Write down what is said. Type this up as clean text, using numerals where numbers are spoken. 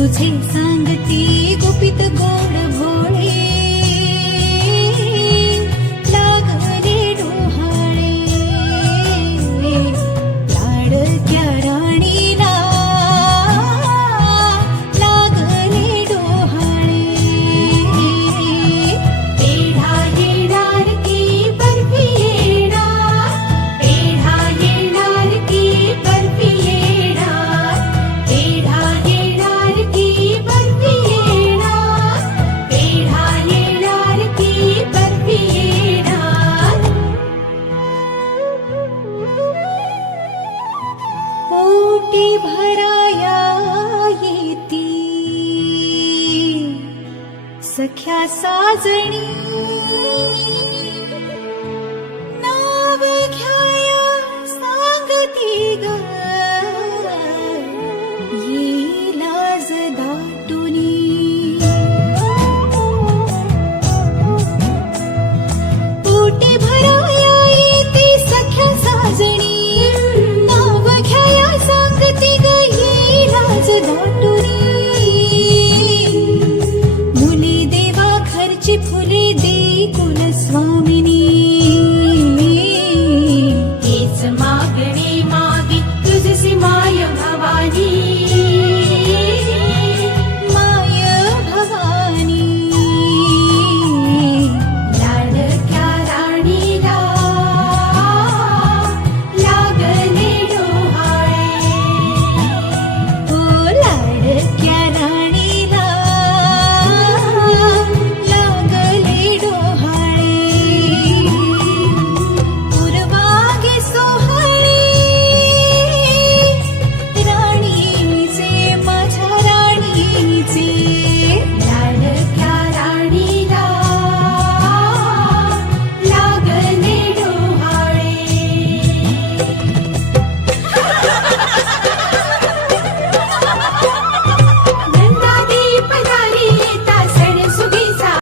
तुझे सांगती गुपित गोड भोळे, लागले डोहाळे लाडक्या राणीला, लागले डोहाळे. पेढा येणार की बर्फी येणार, पेढा येणार की बर्फी येणार, पेढा येणार की बर्फी येणार, पेढा येणार की बर्फी येणार. ओटी भराया येती सख्या साजणी, नाव घ्याया सांगती ग येईल आज दाटुनी. पोटी भराया येती सख्या साजणी, नाव घ्याया सांगती ग येईल आज दाटुनी.